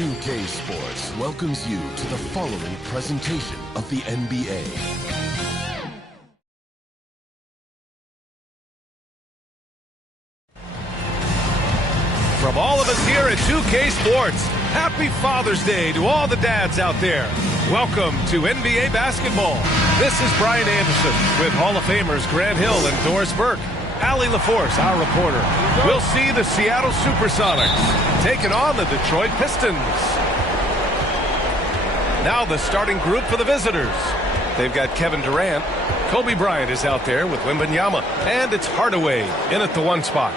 2K Sports welcomes you to the following presentation of the NBA. From all of us here at 2K Sports, happy Father's Day to all the dads out there. Welcome to NBA basketball. This is Brian Anderson with Hall of Famers Grant Hill and Doris Burke. Allie LaForce, our reporter. We'll see the Seattle Supersonics taking on the Detroit Pistons. Now the starting group for the visitors. They've got Kevin Durant. Kobe Bryant is out there with Wembanyama. And it's Hardaway in at the 1 spot.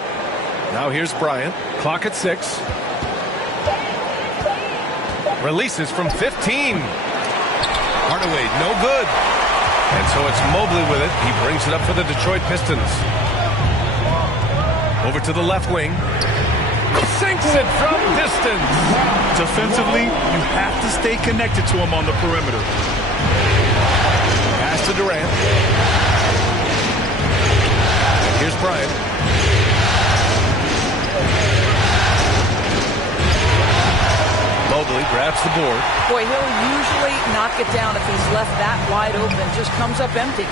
Now here's Bryant. Clock at 6. Releases from 15. Hardaway, no good. And so it's Mobley with it. He brings it up for the Detroit Pistons. Over to the left wing. Sinks it from distance. Defensively, you have to stay connected to him on the perimeter. Pass to Durant. Here's Bryant. Mobley grabs the board. Boy, he'll usually knock it down if he's left that wide open. Just comes up empty.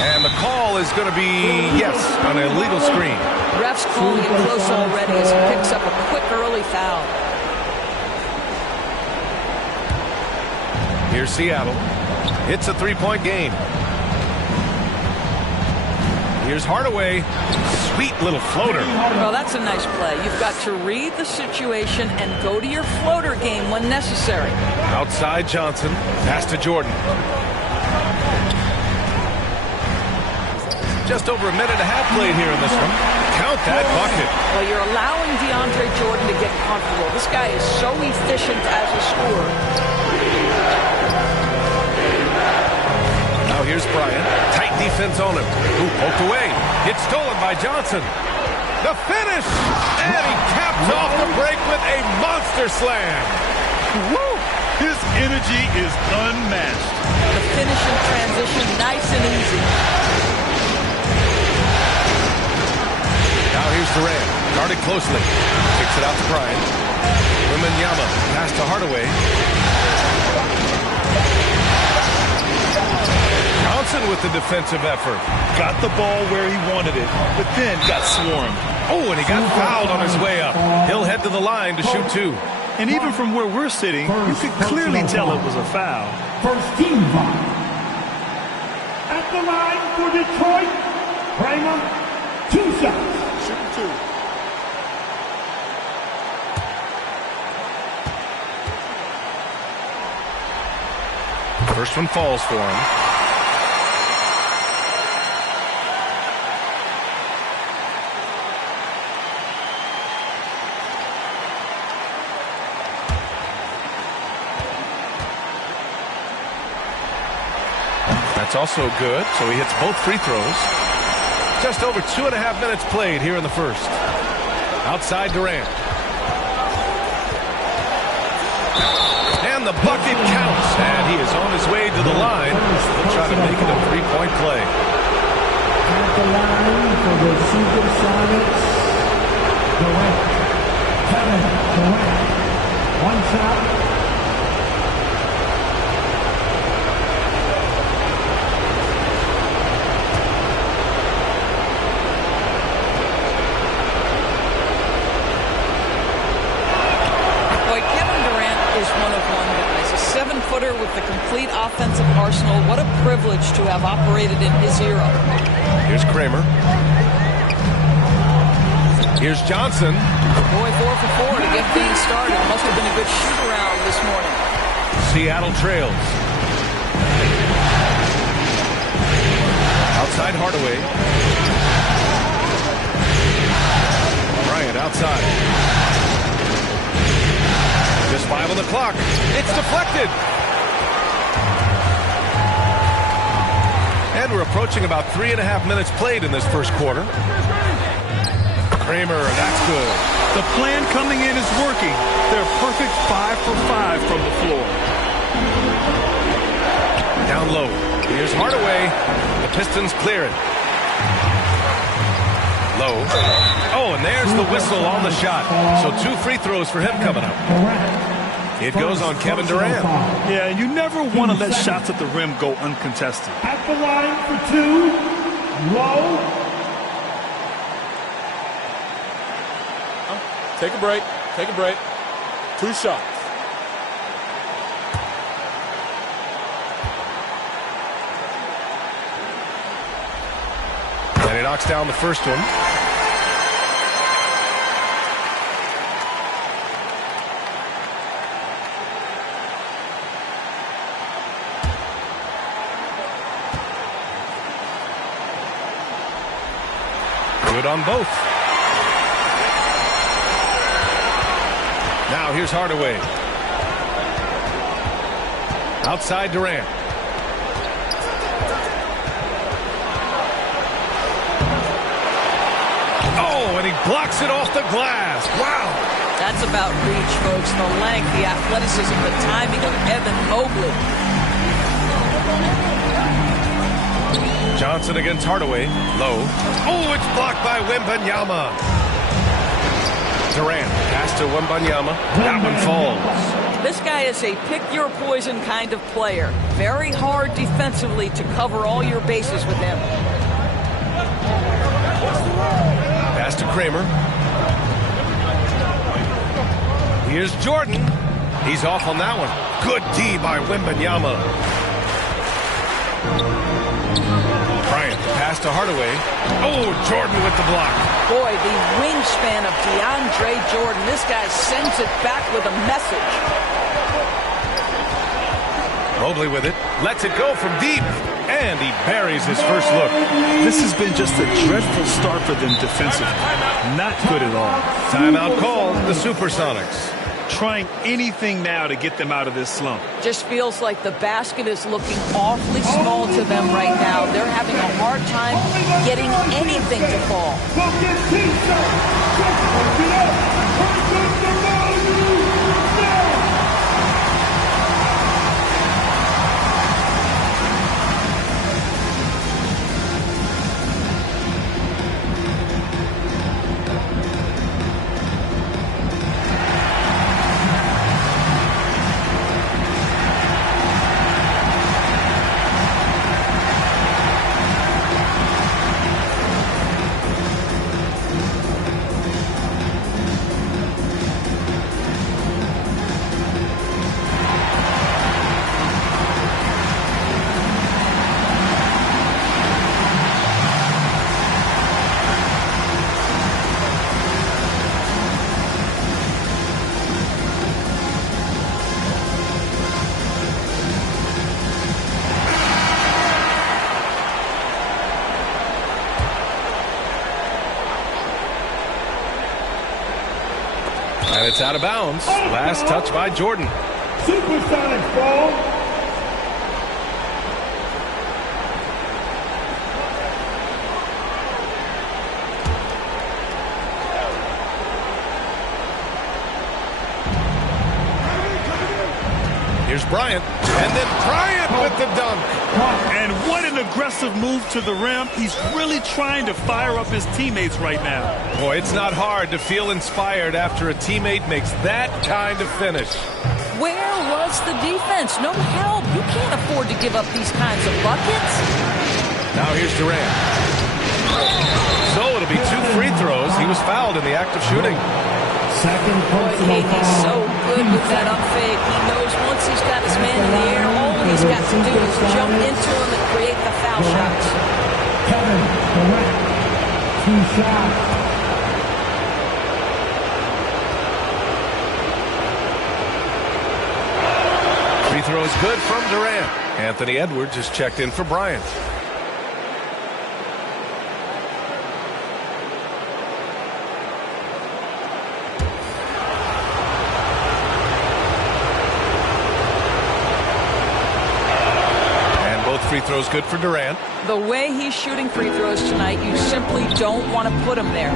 And the call is going to be, yes, an illegal screen. Ref's calling it close already as he picks up a quick early foul. Here's Seattle. It's a three-point game. Here's Hardaway. Sweet little floater. Well, that's a nice play. You've got to read the situation and go to your floater game when necessary. Outside Johnson. Pass to Jordan. Just over a minute and a half played here in this one. Count that bucket. Well, you're allowing DeAndre Jordan to get comfortable. This guy is so efficient as a scorer. Now here's Bryant. Tight defense on him. Ooh, poked away. It's stolen by Johnson. The finish! And he caps off the break with a monster slam. Woo! His energy is unmatched. The finish in transition, nice and easy. Now here's Durant, guarded closely. Kicks it out to Bryant. Wembanyama, pass to Hardaway. Johnson with the defensive effort. Got the ball where he wanted it, but then got swarmed. Oh, and he got fouled on his way up. He'll head to the line to shoot 2. And even from where we're sitting, you could clearly tell it was a foul. First team foul. At the line for Detroit, Kramer, 2 shots. First one falls for him. That's also good, so he hits both free throws. Just over 2.5 minutes played here in the first. Outside Durant. And the bucket counts, and he is on his way to the line. He'll try to make it a 3-point play. At the line for the Supersonics, Durant. Kevin Durant. 1 shot. Footer with the complete offensive arsenal. What a privilege to have operated in his era. Here's Kramer. Here's Johnson. Boy, 4 for 4 to get things started. Must have been a good shoot-around this morning. Seattle trails. Outside Hardaway. Bryant outside. Just 5 on the clock. It's deflected. And we're approaching about 3.5 minutes played in this first quarter. Kramer, that's good. The plan coming in is working. They're perfect 5 for 5 from the floor. Down low. Here's Hardaway. The Pistons clear it. Low. Oh, and there's the whistle on the shot. So 2 free throws for him coming up. It goes on Kevin Durant. Yeah, you never want to let shots at the rim go uncontested. At the line for 2, Low. Take a break. Take a break. 2 shots. And he knocks down the first one. Good on both. Now here's Hardaway. Outside Durant. Oh, and he blocks it off the glass. Wow. That's about reach, folks. The length, the athleticism, the timing of Evan Mobley. Johnson against Hardaway. Low. Oh, it's blocked by Wembanyama. Durant. Pass to Wembanyama. That one falls. This guy is a pick-your-poison kind of player. Very hard defensively to cover all your bases with him. Pass to Kramer. Here's Jordan. He's off on that one. Good D by Wembanyama. Bryant, pass to Hardaway. Oh, Jordan with the block. Boy, the wingspan of DeAndre Jordan. This guy sends it back with a message. Mobley with it. Lets it go from deep. And he buries his first look. This has been just a dreadful start for them defensively. Not good at all. Timeout called the Supersonics. Trying anything now to get them out of this slump. Just feels like the basket is looking awfully small to them right now. They're having a hard time getting anything to fall. And it's out of bounds. Last touch by Jordan. Supersonics ball. Here's Bryant. And then Bryant with the dunk. And what an aggressive move to the rim. He's really trying to fire up his teammates right now. Boy, it's not hard to feel inspired after a teammate makes that kind of finish. Where was the defense? No help. You can't afford to give up these kinds of buckets. Now here's Durant. So it'll be 2 free throws. He was fouled in the act of shooting. Second Boy, personal KD's so foul. good with that up fake. He knows once he's got his man in the air, all he's got to do is jump into him and create the foul shots. Kevin Durant. 2 shots. Free throw is good from Durant. Anthony Edwards has checked in for Bryant. Free throws good for Durant. The way he's shooting free throws tonight, you simply don't want to put him there.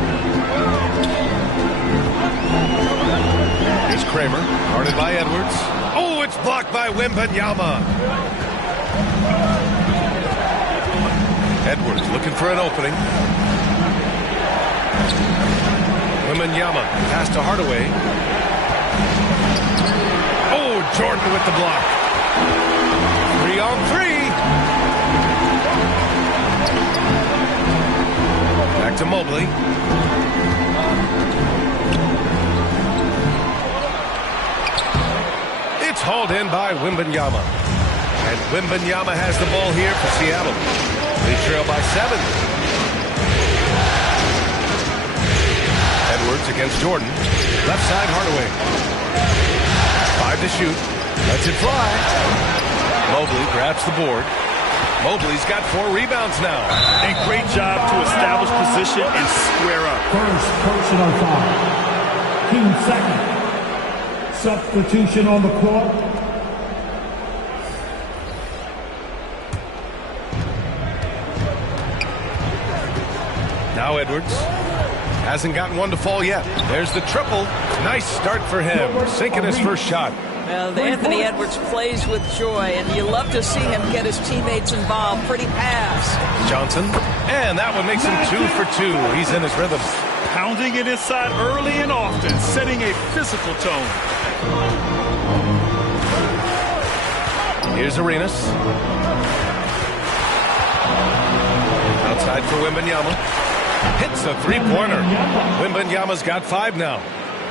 Here's Kramer, guarded by Edwards. Oh, it's blocked by Wembanyama. Edwards looking for an opening. Wembanyama pass to Hardaway. Oh, Jordan with the block. 3-on-3. Back to Mobley. It's hauled in by Wembanyama. And Wembanyama has the ball here for Seattle. They trail by 7. Edwards against Jordan. Left side, Hardaway. 5 to shoot. Lets it fly. Mobley grabs the board. Mobley's got 4 rebounds now. A great job to establish position and square up. First personal foul. Team second. Substitution on the court. Now Edwards. Hasn't gotten one to fall yet. There's the triple. Nice start for him. Sinking his first shot. Well, Anthony Edwards plays with joy, and you love to see him get his teammates involved. Pretty pass. Johnson. And that one makes him 2 for 2. He's in his rhythm. Pounding it inside early and often, setting a physical tone. Here's Arenas. Outside for Wembanyama. Hits a three-pointer. Wembanyama's got 5 now.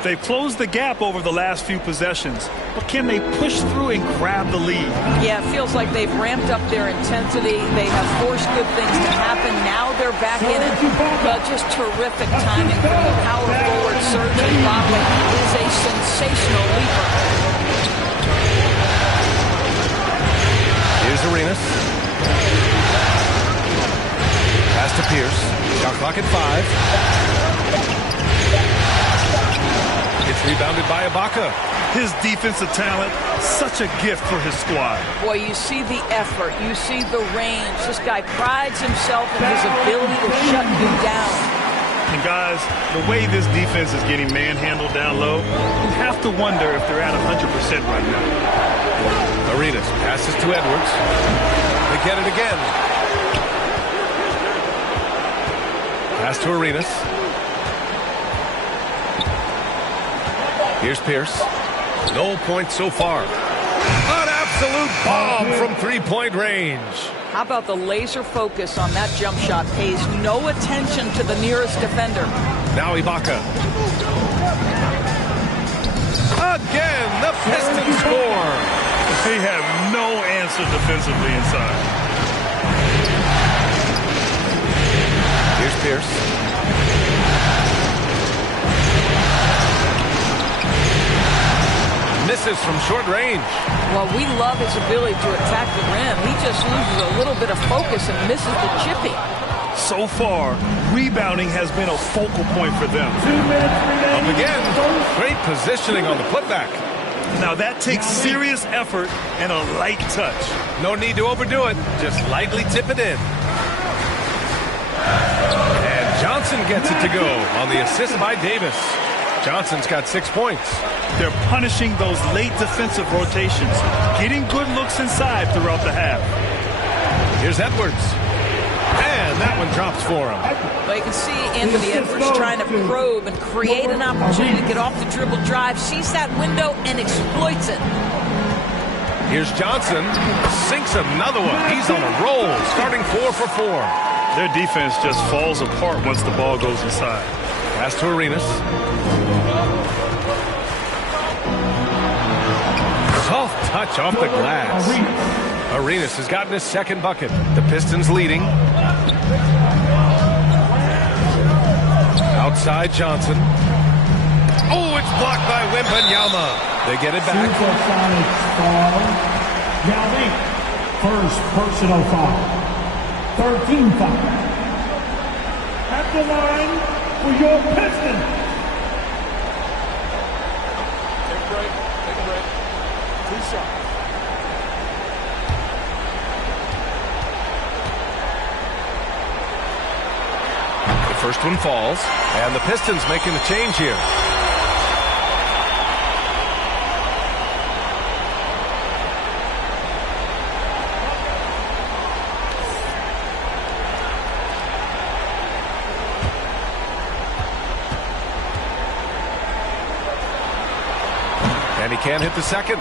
They've closed the gap over the last few possessions, but can they push through and grab the lead? Yeah, it feels like they've ramped up their intensity. They have forced good things to happen. Now they're back in it. But just terrific timing from the power forward. Serge Ibaka is a sensational leaper. Here's Arenas. Pass to Pierce. Shot clock at 5. It's rebounded by Ibaka. His defensive talent, such a gift for his squad. Boy, you see the effort. You see the range. This guy prides himself in his ability to shut you down. And guys, the way this defense is getting manhandled down low, you have to wonder if they're at 100% right now. Arenas passes to Edwards. They get it again. Pass to Arenas. Here's Pierce. No points so far. An absolute bomb from three-point range. How about the laser focus on that jump shot? Pays no attention to the nearest defender. Now Ibaka. Again, the Pistons score. They have no answer defensively inside. Here's Pierce. Misses from short range. Well, we love his ability to attack the rim. He just loses a little bit of focus and misses the chippy. So far, rebounding has been a focal point for them. 2 minutes remaining. Up again. Great positioning on the putback. Now that takes serious effort and a light touch. No need to overdo it. Just lightly tip it in. And Johnson gets it to go on the assist by Davis. Johnson's got 6 points. They're punishing those late defensive rotations, getting good looks inside throughout the half. Here's Edwards. And that one drops for him. But you can see Anthony Edwards trying to probe and create an opportunity to get off the dribble drive, sees that window and exploits it. Here's Johnson. Sinks another one. He's on a roll, starting 4 for 4. Their defense just falls apart once the ball goes inside. Pass to Arenas. Soft touch off the glass. Arenas has gotten his second bucket. The Pistons leading. Outside Johnson. Oh, it's blocked by Wembanyama. They get it back. Supersonic foul. Now first personal foul. 13 foul. At the line for your Pistons. Take a break. Take a break. 2 shots. The first one falls, and the Pistons making a change here. And he can't hit the second.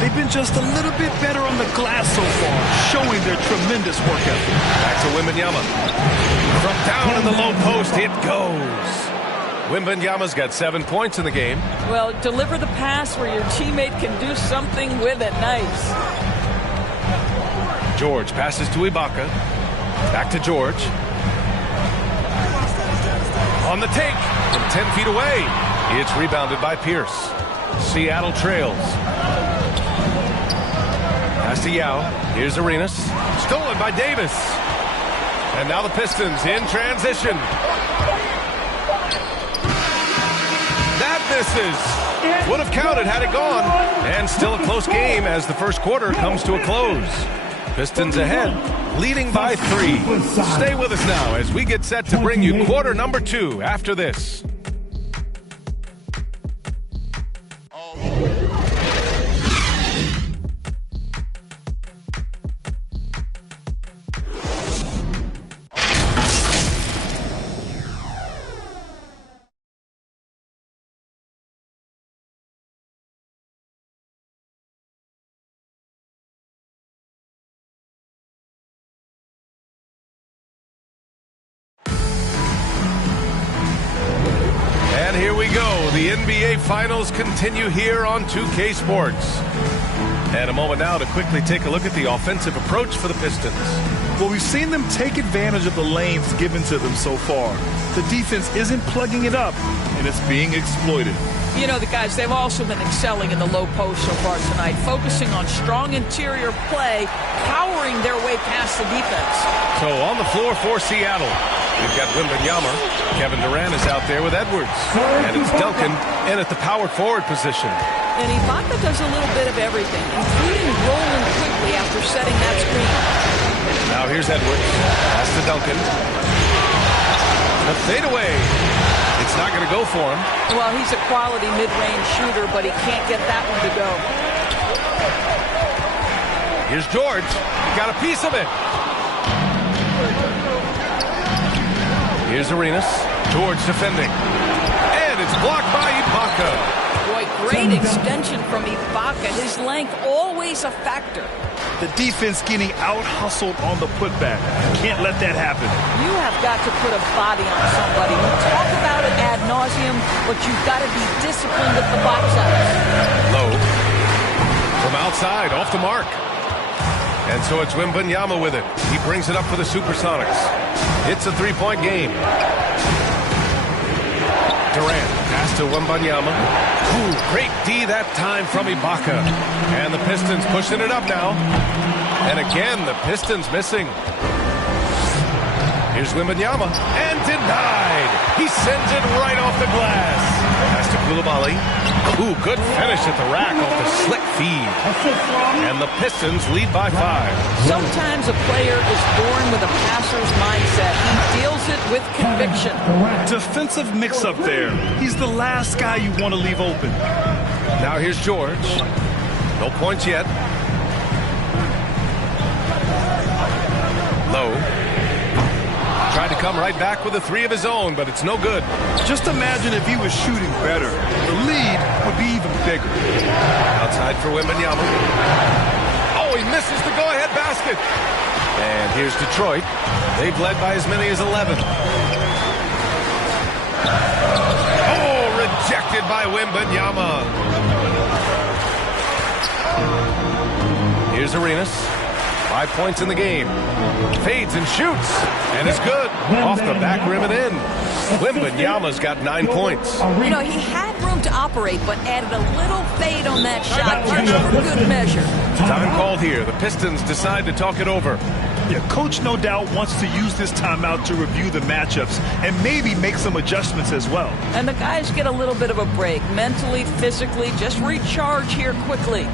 They've been just a little bit better on the glass so far, showing their tremendous work ethic. Back to Wembanyama. From down in the low post, it goes. Wembanyama's got 7 points in the game. Well, deliver the pass where your teammate can do something with it. Nice. George passes to Ibaka. Back to George. On the take from 10 feet away. It's rebounded by Pierce. Seattle trails. Pass to Yao. Here's Arenas. Stolen by Davis. And now the Pistons in transition. That misses. Would have counted had it gone. And still a close game as the first quarter comes to a close. Pistons ahead, leading by 3. Stay with us now as we get set to bring you quarter number 2 after this. And here we go. The NBA Finals continue here on 2K Sports. And a moment now to quickly take a look at the offensive approach for the Pistons. Well, we've seen them take advantage of the lanes given to them so far. The defense isn't plugging it up, and it's being exploited. You know, the guys, they've also been excelling in the low post so far tonight, focusing on strong interior play, powering their way past the defense. So on the floor for Seattle, we've got Wembanyama. Kevin Durant is out there with Edwards. And it's Duncan in at the power forward position. And Ibaka does a little bit of everything, including rolling quickly after setting that screen. Now here's Edwards. Pass to Duncan. The fadeaway. It's not going to go for him. Well, he's a quality mid-range shooter, but he can't get that one to go. Here's George. Got a piece of it. Here's Arenas. George defending. And it's blocked by Ibaka. Boy, great extension from Ibaka. His length always a factor. The defense getting out-hustled on the putback. Can't let that happen. You have got to put a body on somebody. We talk about it ad nauseum, but you've got to be disciplined at the box outs. Low. From outside, off the mark. And so it's Wembanyama with it. He brings it up for the Supersonics. It's a 3-point game. Durant pass to Wembanyama. Ooh, great D that time from Ibaka. And the Pistons pushing it up now. And again, the Pistons missing. Here's Wembanyama. And denied. He sends it right off the glass. Pass to Coulibaly. Ooh, good finish at the rack off the slick feed. And the Pistons lead by 5. Sometimes a player is born with a passer's mindset. He deals it with conviction. Defensive mix-up there. He's the last guy you want to leave open. Now here's George. No points yet. Low. Tried to come right back with a 3 of his own, but it's no good. Just imagine if he was shooting better. The lead would be even bigger. Outside for Wembanyama. Oh, he misses the go-ahead basket. And here's Detroit. They've led by as many as 11. Oh, rejected by Wembanyama. Here's Arenas. 5 points in the game. Fades and shoots. And it's good. Off the back rim and in. Wembanyama's got 9 points. You know, he had room to operate, but added a little fade on that shot just for good measure. Time called here. The Pistons decide to talk it over. Yeah, Coach no doubt wants to use this timeout to review the matchups and maybe make some adjustments as well. And the guys get a little bit of a break. Mentally, physically, just recharge here quickly.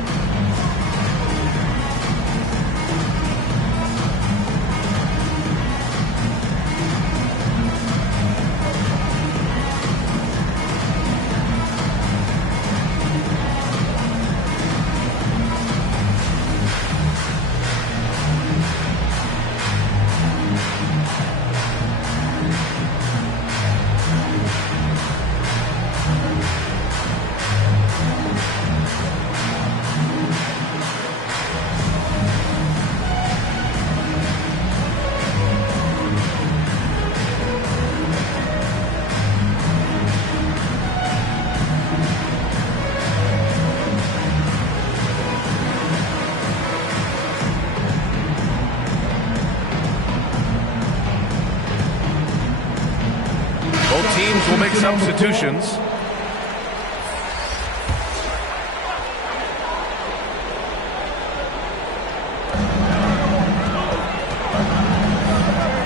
Both teams will make substitutions.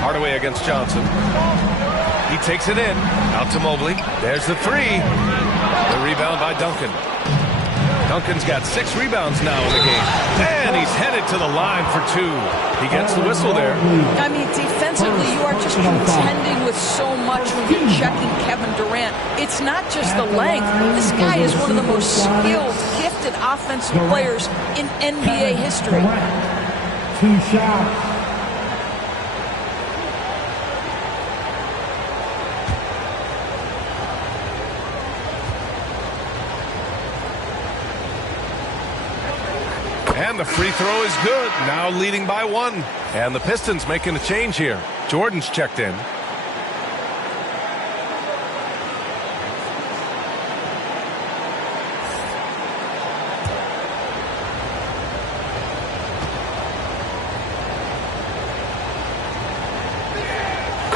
Hardaway against Johnson. He takes it in. Out to Mobley. There's the three. The rebound by Duncan. Duncan's got 6 rebounds now in the game. And he's headed to the line for 2. He gets the whistle there. I mean, defensively, you are just contending with so much when you're checking Kevin Durant. It's not just the length. This guy is one of the most skilled, gifted offensive players in NBA history. 2 shots. And the free throw is good. Now leading by 1. And the Pistons making a change here. Jordan's checked in.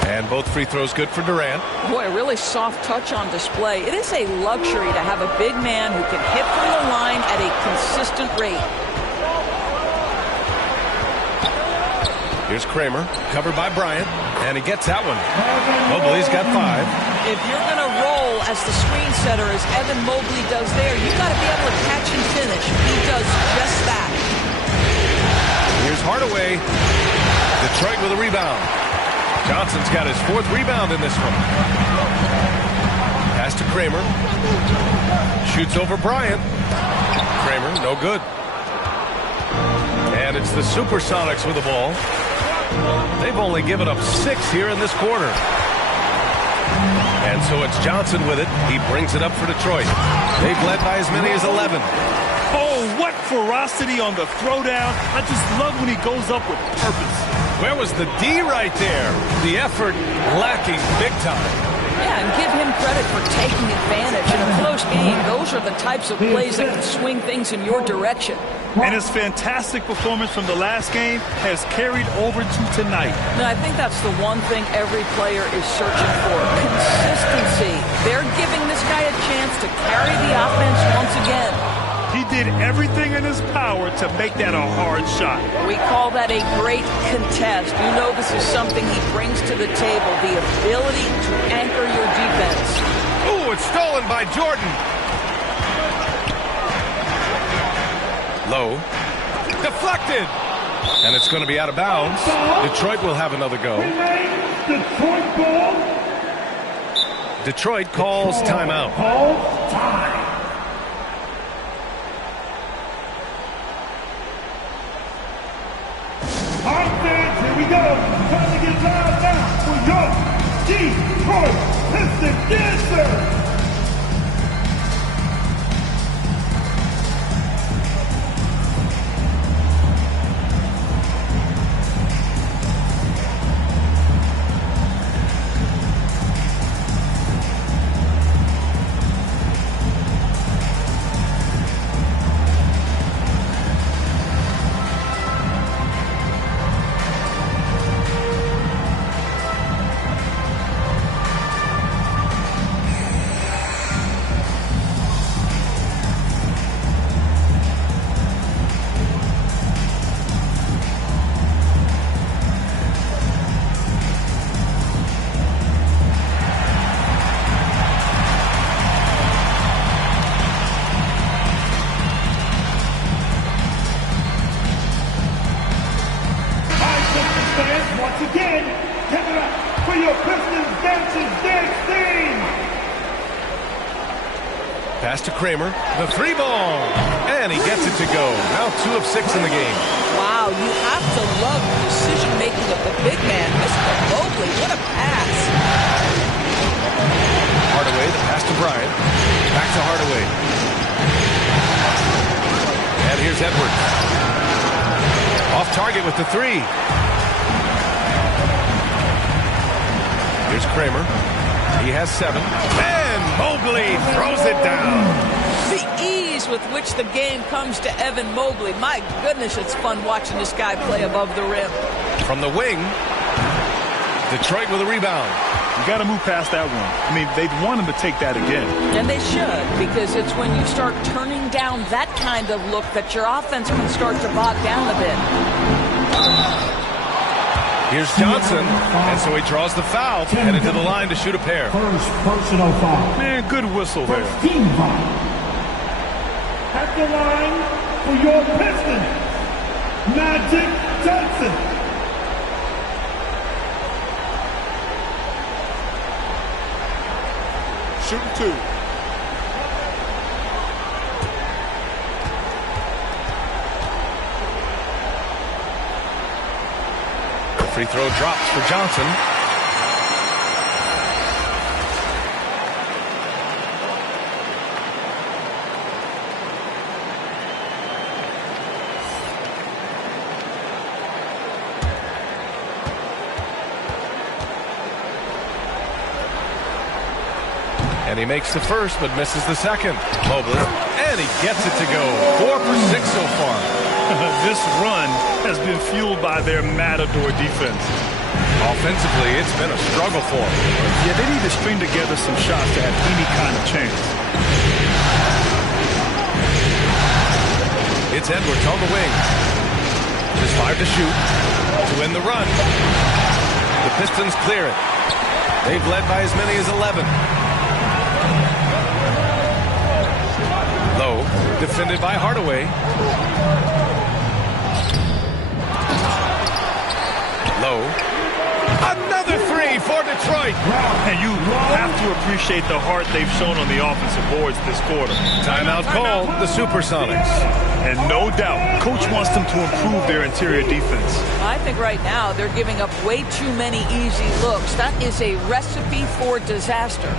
And both free throws good for Durant. Boy, a really soft touch on display. It is a luxury to have a big man who can hit from the line at a consistent rate. Here's Kramer, covered by Bryant, and he gets that one. Mobley's got 5. If you're going to roll as the screen setter as Evan Mobley does there, you've got to be able to catch and finish. He does just that. Here's Hardaway. Detroit with a rebound. Johnson's got his 4th rebound in this one. Pass to Kramer. Shoots over Bryant. Kramer, no good. And it's the Supersonics with the ball. They've only given up 6 here in this quarter. And so it's Johnson with it. He brings it up for Detroit. They've led by as many as 11. Oh, what ferocity on the throwdown. I just love when he goes up with purpose. Where was the D right there? The effort lacking big time. Yeah, and give him credit for taking advantage. In a close game, those are the types of plays that can swing things in your direction. And his fantastic performance from the last game has carried over to tonight. And I think that's the one thing every player is searching for. Consistency. They're giving this guy a chance to carry the offense once again. He did everything in his power to make that a hard shot. We call that a great contest. You know this is something he brings to the table, the ability to anchor your defense. Ooh, it's stolen by Jordan. Low. Deflected. And it's going to be out of bounds. Detroit will have another go. Detroit ball. Detroit calls timeout. Calls time. All right, fans, here we go. Time to get loud now for your Detroit Pistons dancer. Pass to Kramer, the 3-ball, and he gets it to go. Now 2 of 6 in the game. Wow, you have to love the decision-making of the big man, Mr. Mobley. What a pass. Hardaway, the pass to Bryant. Back to Hardaway. And here's Edwards. Off target with the 3. Here's Kramer. He has 7. And Mobley throws it down. The ease with which the game comes to Evan Mobley. My goodness, it's fun watching this guy play above the rim. From the wing, Detroit with a rebound. You got to move past that one. I mean, they'd want him to take that again. And they should, because it's when you start turning down that kind of look that your offense can start to bog down a bit. Here's Johnson, and so he draws the foul, headed to the line to shoot a pair. First personal foul. Man, good whistle there. First team foul. At the line for your Pistons, Magic Johnson. Shooting 2. Free throw drops for Johnson. And he makes the first, but misses the second. Mobley, and he gets it to go. 4 for 6 so far. This run has been fueled by their matador defense. Offensively, it's been a struggle for him. Yeah, they need to string together some shots to have any kind of chance. It's Edwards on the wing. Just 5 to shoot to win the run. The Pistons clear it. They've led by as many as 11. Low, defended by Hardaway. Low. Another 3 for Detroit. And you have to appreciate the heart they've shown on the offensive boards this quarter. Timeout called, the Supersonics. And no doubt, Coach wants them to improve their interior defense. I think right now they're giving up way too many easy looks. That is a recipe for disaster.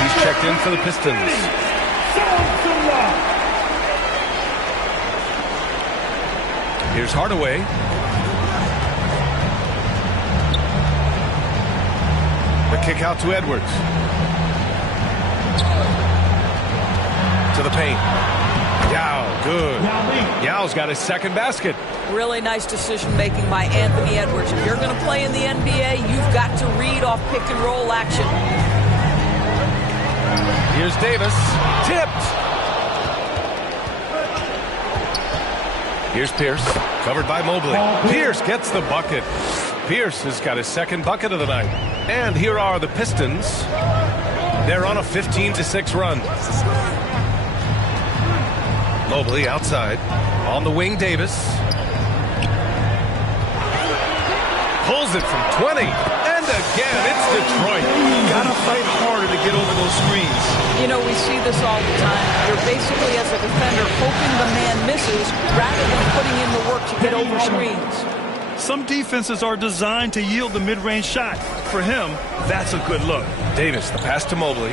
He's checked in for the Pistons. Here's Hardaway. The kick out to Edwards. To the paint. Yao, good. Yao's got his second basket. Really nice decision making by Anthony Edwards. If you're going to play in the NBA, you've got to read off pick and roll action. Here's Davis. Tipped. Here's Pierce. Covered by Mobley. Pierce gets the bucket. Pierce has got his second bucket of the night. And here are the Pistons. They're on a 15-6 run. Mobley outside. On the wing, Davis. Pulls it from 20. And again, it's Detroit. Gotta fight harder to get over those screens. You know, we see this all the time. You're basically, as a defender, hoping the man misses rather than putting in the work to get over screens. Some defenses are designed to yield the mid-range shot. For him, that's a good look. Davis, the pass to Mobley.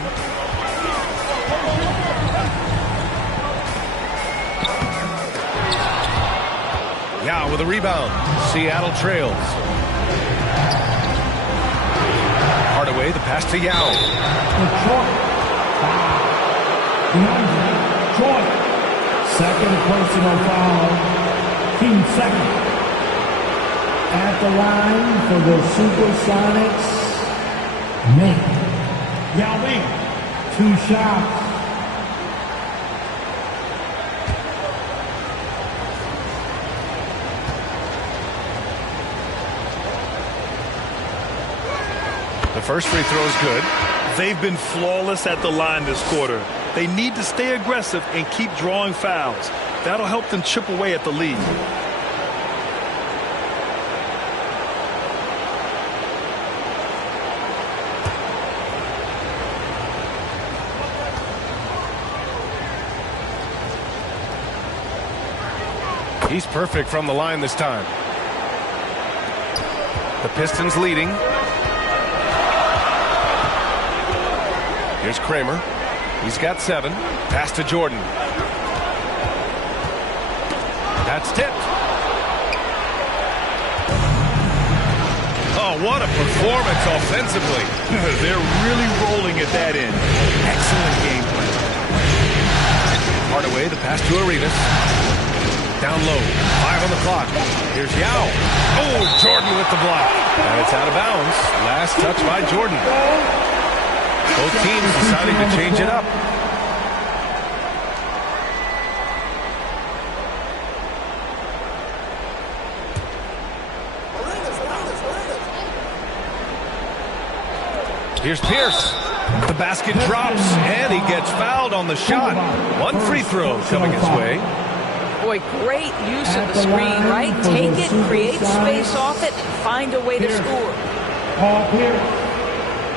Yao with a rebound. Seattle trails. Hardaway, the pass to Yao. Detroit. Second personal foul. Team second. At the line for the Supersonics, Nate. Yao Ming. 2 shots. The first free throw is good. They've been flawless at the line this quarter. They need to stay aggressive and keep drawing fouls. That'll help them chip away at the lead. He's perfect from the line this time. The Pistons leading. Here's Kramer. He's got 7. Pass to Jordan. That's tipped. Oh, what a performance offensively. They're really rolling at that end. Excellent game plan. Hardaway, the pass to Arenas. Down low. 5 on the clock. Here's Yao. Oh, Jordan with the block. And it's out of bounds. Last touch by Jordan. Both teams deciding to change it up. Here's Pierce. The basket drops, and he gets fouled on the shot. 1 free throw coming his way. Boy, great use of the screen, right? Take it, create space off it, and find a way to score. Paul Pierce,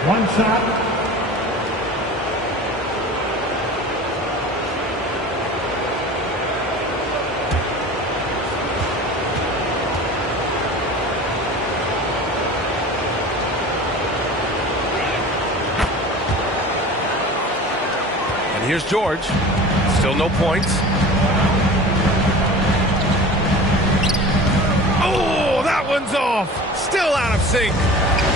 1 shot. Here's George. Still no points. Oh, that one's off. Still out of sync.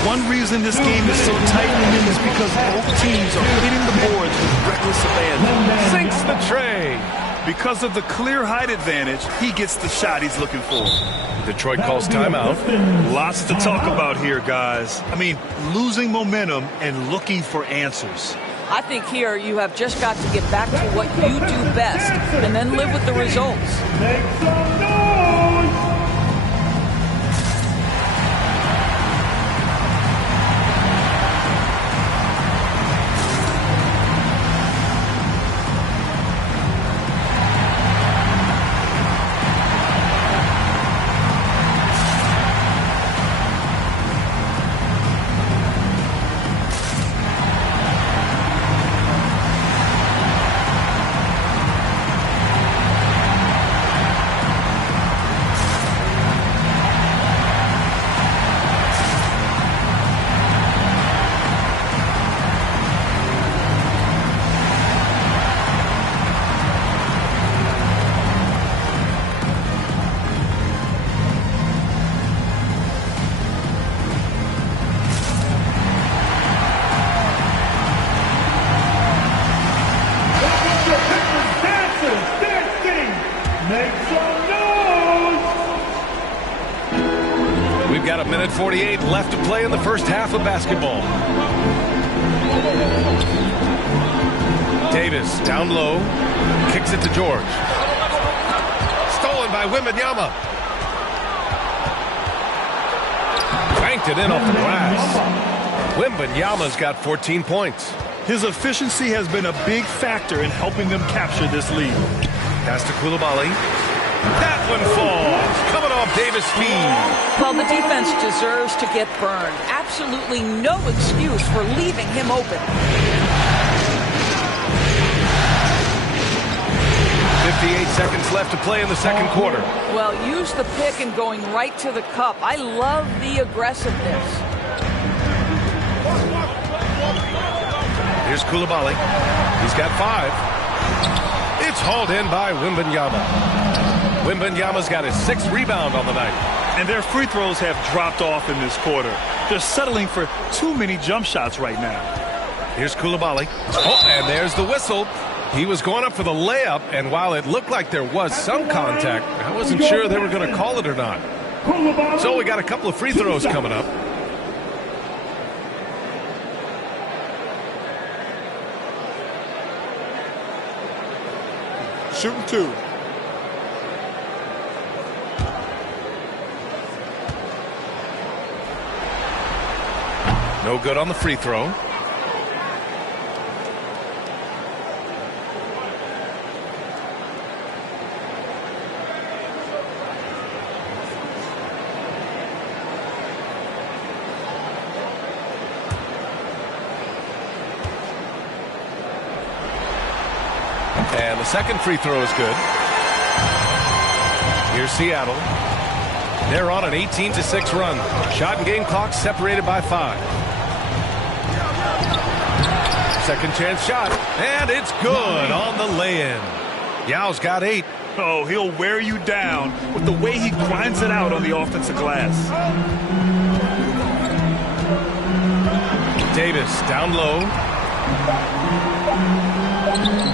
One reason this game is so tight is because both teams are hitting the boards with reckless abandon. Sinks the tray. Because of the clear height advantage, he gets the shot he's looking for. Detroit calls timeout. Lots to talk about here, guys. I mean, losing momentum and looking for answers. I think here you have just got to get back to what you do best and then live with the results. Make some noise! We've got 1:48 left to play in the first half of basketball. Davis down low, kicks it to George. Stolen by Wembanyama. Banked it in off the glass. Wembanyama's got 14 points. His efficiency has been a big factor in helping them capture this lead. Pass to Coulibaly. That one falls. Coming off Davis' feed. Well, the defense deserves to get burned. Absolutely no excuse for leaving him open. 58 seconds left to play in the second quarter. Well, use the pick and going right to the cup. I love the aggressiveness. Here's Coulibaly. He's got 5. It's hauled in by Wembanyama. Wembanyama's got his 6th rebound on the night. And their free throws have dropped off in this quarter. They're settling for too many jump shots right now. Here's Coulibaly. Oh, and there's the whistle. He was going up for the layup, and while it looked like there was some contact, I wasn't sure they were going to call it or not. So we got a couple of free throws coming up. Shooting 2. No good on the free throw. And the second free throw is good. Here's Seattle. They're on an 18-6 run. Shot and game clock separated by 5. Second chance shot. And it's good on the lay-in. Yao's got 8. Oh, he'll wear you down with the way he grinds it out on the offensive glass. Davis down low.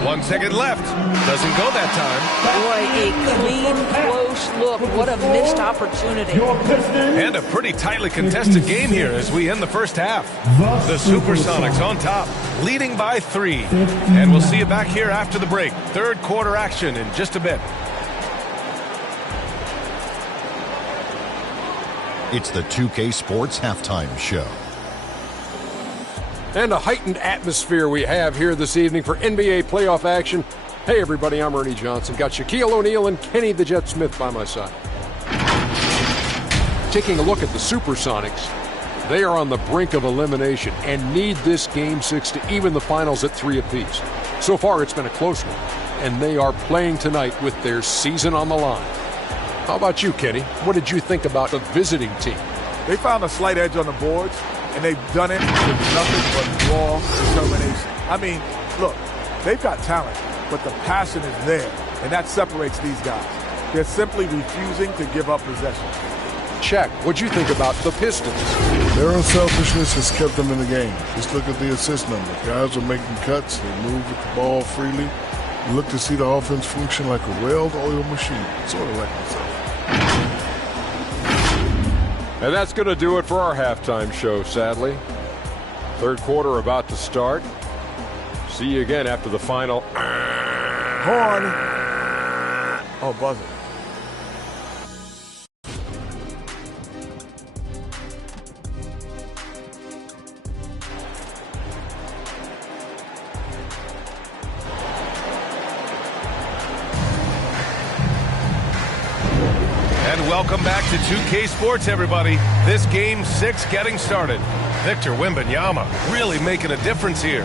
1 second left. Doesn't go that time. Boy, a clean, close look. What a missed opportunity. And a pretty tightly contested game here as we end the first half. The Supersonics on top, leading by 3. And we'll see you back here after the break. Third quarter action in just a bit. It's the 2K Sports Halftime Show. And a heightened atmosphere we have here this evening for NBA playoff action. Hey everybody, I'm Ernie Johnson. Got Shaquille O'Neal and Kenny the Jet Smith by my side. Taking a look at the Supersonics, they are on the brink of elimination and need this Game 6 to even the finals at 3 apiece. So far it's been a close one, and they are playing tonight with their season on the line. How about you, Kenny? What did you think about the visiting team? They found a slight edge on the boards, and they've done it with nothing but raw determination. I mean, look, they've got talent, but the passion is there, and that separates these guys. They're simply refusing to give up possession. Shaq, what'd you think about the Pistons? Their unselfishness has kept them in the game. Just look at the assist numbers. Guys are making cuts. They move with the ball freely. You look to see the offense function like a well-oiled machine, sort of like myself. And that's going to do it for our halftime show, sadly. Third quarter about to start. See you again after the final. Horn. Oh, buzzer. Welcome back to 2K Sports, everybody. This Game 6 getting started. Victor Wembanyama really making a difference here.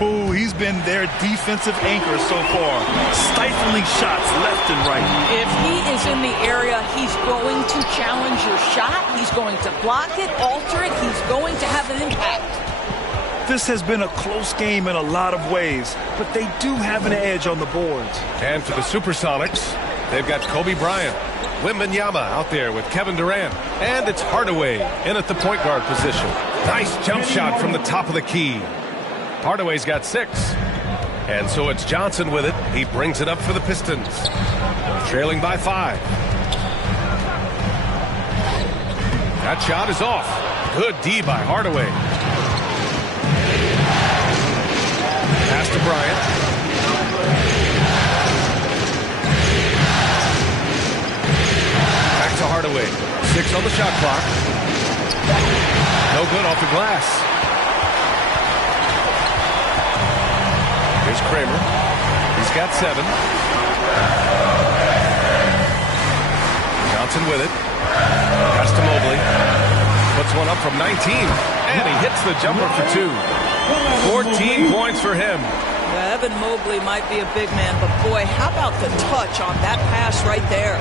Oh, he's been their defensive anchor so far. Stifling shots left and right. If he is in the area, he's going to challenge your shot. He's going to block it, alter it. He's going to have an impact. This has been a close game in a lot of ways, but they do have an edge on the boards. And for the Supersonics, they've got Kobe Bryant. Wembanyama out there with Kevin Durant. And it's Hardaway in at the point guard position. Nice jump shot from the top of the key. Hardaway's got 6. And so it's Johnson with it. He brings it up for the Pistons. Trailing by 5. That shot is off. Good D by Hardaway. Pass to Bryant. To Hardaway. 6 on the shot clock. No good off the glass. Here's Kramer. He's got 7. Johnson with it. Pass to Mobley. Puts one up from 19. And he hits the jumper for 2. 14 points for him. Yeah, Evan Mobley might be a big man, but boy, how about the touch on that pass right there?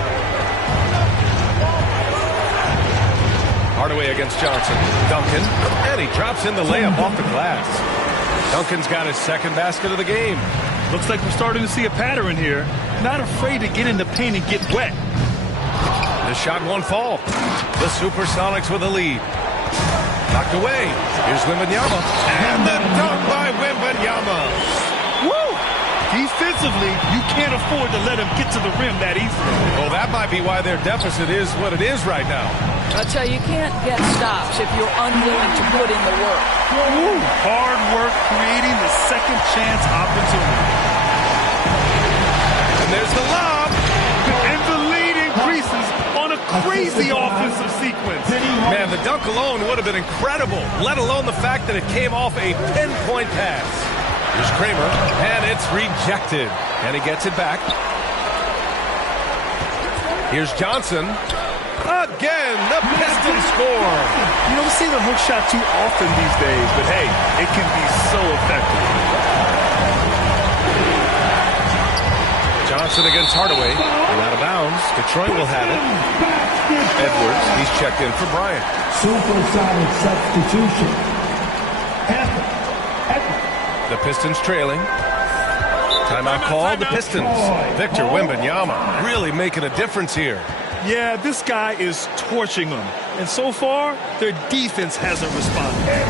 Hardaway against Johnson. Duncan. And he drops in the layup off the glass. Duncan's got his second basket of the game. Looks like we're starting to see a pattern here. Not afraid to get in the paint and get wet. The shot won't fall. The Supersonics with a lead. Knocked away. Here's Wembanyama. And the dunk by Wembanyama. Woo! Defensively, you can't afford to let him get to the rim that easily. Well, that might be why their deficit is what it is right now. I'll tell you, you can't get stops if you're unwilling to put in the work. Woo! Hard work creating the second chance opportunity. And there's the lob. And the lead increases on a crazy offensive sequence. Man, the dunk alone would have been incredible, let alone the fact that it came off a pinpoint pass. Here's Kramer, and it's rejected. And he gets it back. Here's Johnson. Again, the Pistons score. You don't see the hook shot too often these days, but hey, it can be so effective. Johnson against Hardaway. And out of bounds. Detroit will have it. Edwards, he's checked in for Bryant. Supersonic substitution. The Pistons trailing. Timeout called, the Pistons. Victor Wembanyama really making a difference here. Yeah, this guy is torching them. And so far, their defense hasn't responded.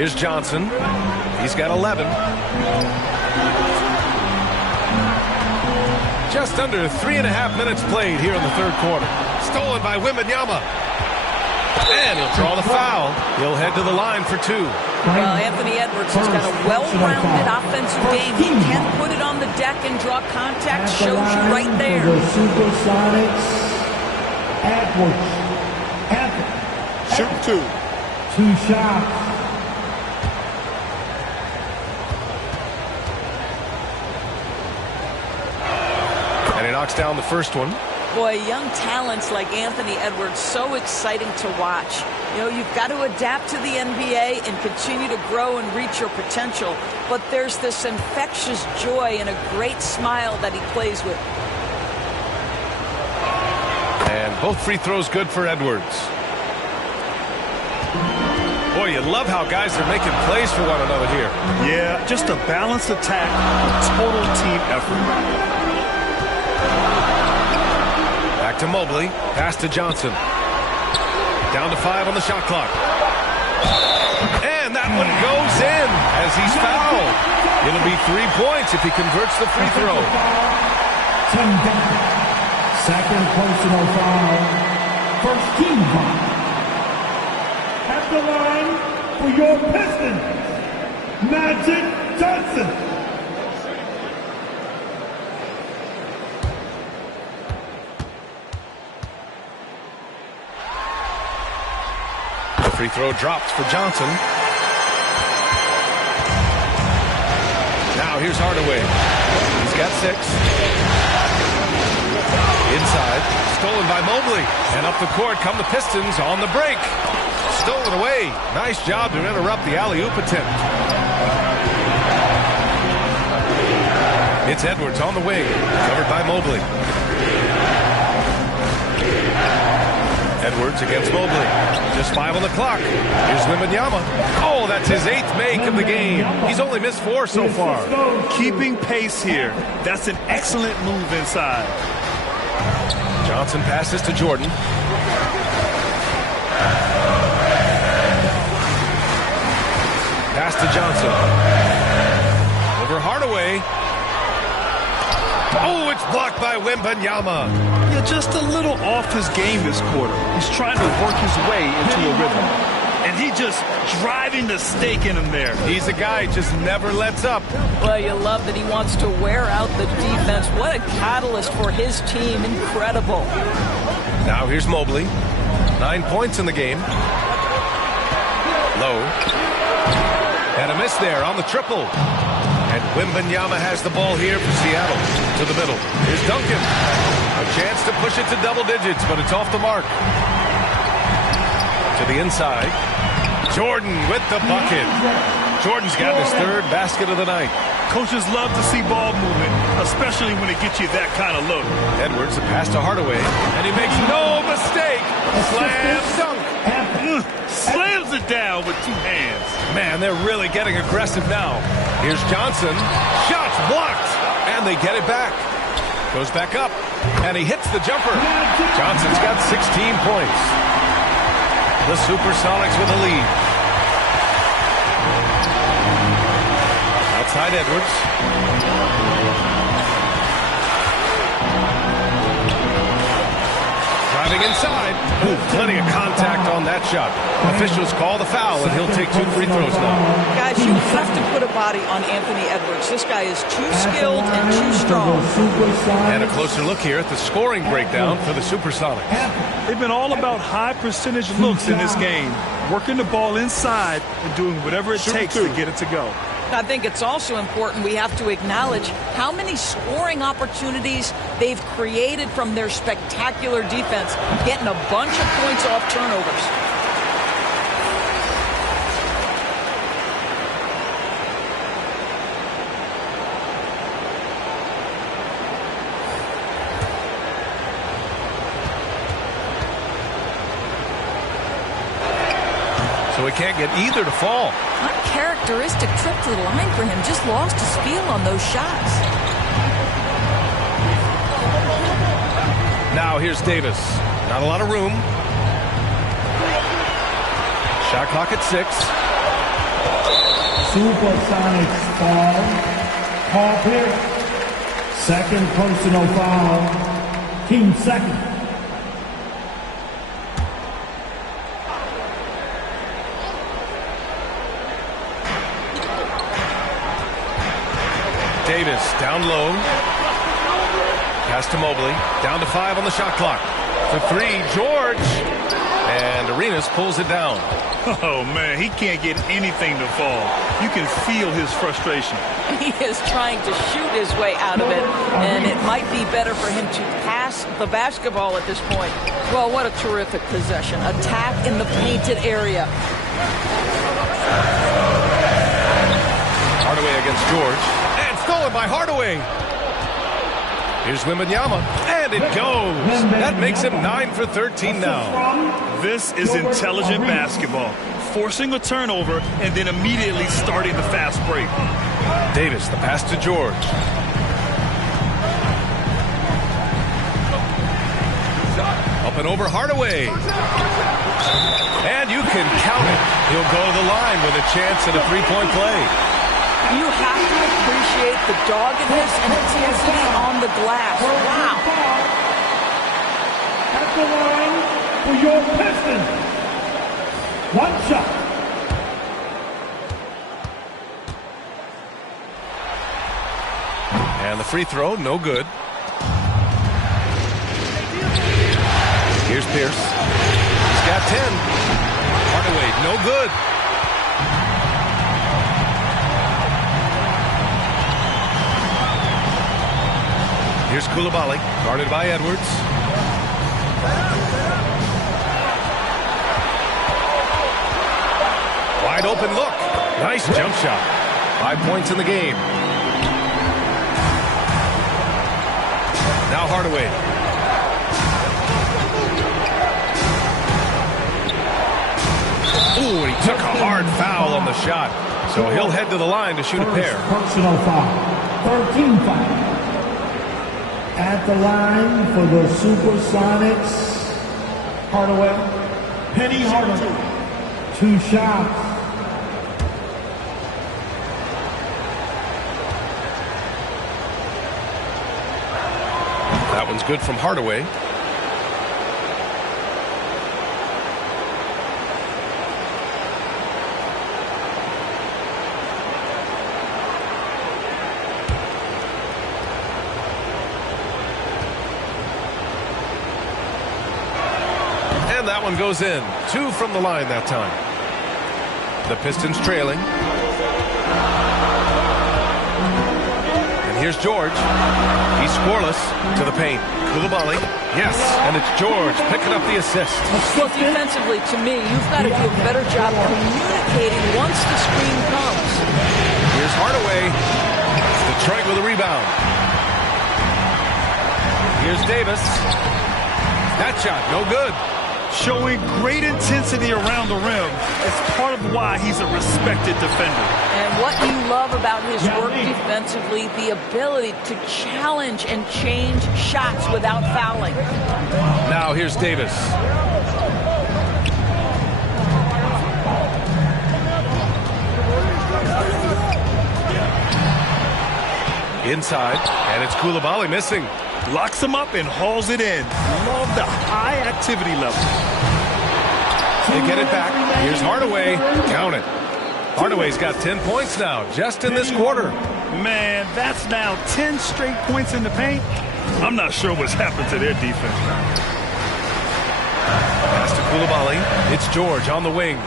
Here's Johnson. He's got 11. Just under 3.5 minutes played here in the third quarter. Stolen by Wembanyama. And he'll draw the foul. He'll head to the line for two. Well, Anthony Edwards has got a well-rounded offensive game. He can put it on the deck and draw contact. Shows you right there. The Supersonics, Edwards. Shoot two. 2 shots. And he knocks down the first one. Boy, young talents like Anthony Edwards, so exciting to watch. You know, you've got to adapt to the NBA and continue to grow and reach your potential. But there's this infectious joy and a great smile that he plays with. And both free throws good for Edwards. Boy, you love how guys are making plays for one another here. Yeah, just a balanced attack, a total team effort. Back to Mobley. Pass to Johnson. Down to 5 on the shot clock. And that one goes in as he's fouled. It'll be 3 points if he converts the free throw. Team down. Second personal foul. First team foul. At the line for your Pistons, Magic Johnson. Free throw dropped for Johnson. Now here's Hardaway. He's got 6. Inside. Stolen by Mobley. And up the court come the Pistons on the break. Stolen away. Nice job to interrupt the alley-oop attempt. It's Edwards on the wing. Covered by Mobley. Edwards against Mobley. Just 5 on the clock. Here's Wembanyama. Oh, that's his 8th make of the game. He's only missed 4 so far. Keeping pace here. That's an excellent move inside. Johnson passes to Jordan. Pass to Johnson. Over Hardaway. Oh, it's blocked by Wembanyama. Yeah, just a little off his game this quarter. He's trying to work his way into a rhythm. And he just driving the stake in him there. He's a guy who just never lets up. Well, you love that he wants to wear out the defense. What a catalyst for his team. Incredible. Now here's Mobley. 9 points in the game. Low. And a miss there on the triple. And Wembanyama has the ball here for Seattle. To the middle. Here's Duncan. A chance to push it to double digits, but it's off the mark. To the inside. Jordan with the bucket. Jordan's got his 3rd basket of the night. Coaches love to see ball movement, especially when it gets you that kind of look. Edwards, a pass to Hardaway, and he makes no mistake. Slam dunk. Slams it down with 2 hands. Man, they're really getting aggressive now. Here's Johnson. Shots blocked. And they get it back. Goes back up. And he hits the jumper. Johnson's got 16 points. The Supersonics with a lead. Outside Edwards. Driving inside. Ooh, plenty of contact on that shot. Officials call the foul, and he'll take 2 free throws now. Guys, you have to put a body on Anthony Edwards. This guy is too skilled and too strong. And a closer look here at the scoring breakdown for the Supersonics. They've been all about high percentage looks in this game, working the ball inside and doing whatever it takes to get it to go. I think it's also important we have to acknowledge how many scoring opportunities they've created from their spectacular defense, getting a bunch of points off turnovers. So he can't get either to fall. Uncharacteristic trip to the line for him. Just lost his feel on those shots. Now here's Davis. Not a lot of room. Shot clock at 6. Supersonics foul. Paul Pierce. Second personal foul. Team second. Davis down low. Pass to Mobley. Down to 5 on the shot clock. For 3, George. And Arenas pulls it down. Oh, man, he can't get anything to fall. You can feel his frustration. He is trying to shoot his way out of it, and it might be better for him to pass the basketball at this point. Well, what a terrific possession. Attack in the painted area. Hardaway against George. And stolen by Hardaway. Here's Wembanyama. And it goes. That makes him 9 for 13 now. This is intelligent basketball. Forcing a turnover and then immediately starting the fast break. Davis, the pass to George. Up and over Hardaway. And you can count it. He'll go to the line with a chance at a three-point play. You have to appreciate the doggedness and intensity on the glass. Wow. At the line for your Pistons. One shot. And the free throw, no good. Here's Pierce. He's got 10. Hardaway, no good. Here's Coulibaly, guarded by Edwards. Wide open look. Nice jump shot. 5 points in the game. Now Hardaway. Ooh, he took a hard foul on the shot. So he'll head to the line to shoot a pair. Personal foul. 13 foul. At the line for the Supersonics, Hardaway. Penny Hardaway. 2 shots. That one's good from Hardaway. And that one goes in. 2 from the line that time. The Pistons trailing. And here's George. He's scoreless to the paint. Coulibaly. Yes, and it's George picking up the assist. Well, defensively, to me, you've got to do a better job communicating once the screen comes. Here's Hardaway. Detroit with a rebound. Here's Davis. That shot, no good. showing great intensity around the rim is part of why he's a respected defender. And what you love about his work defensively, the ability to challenge and change shots without fouling. Now here's Davis. Inside, and it's Coulibaly missing. Locks him up and hauls it in. Love the high activity level. They get it back. Here's Hardaway. Count it. Hardaway's got 10 points now, just in this quarter. Man, that's now 10 straight points in the paint. I'm not sure what's happened to their defense now. Pass to Coulibaly. It's George on the wing.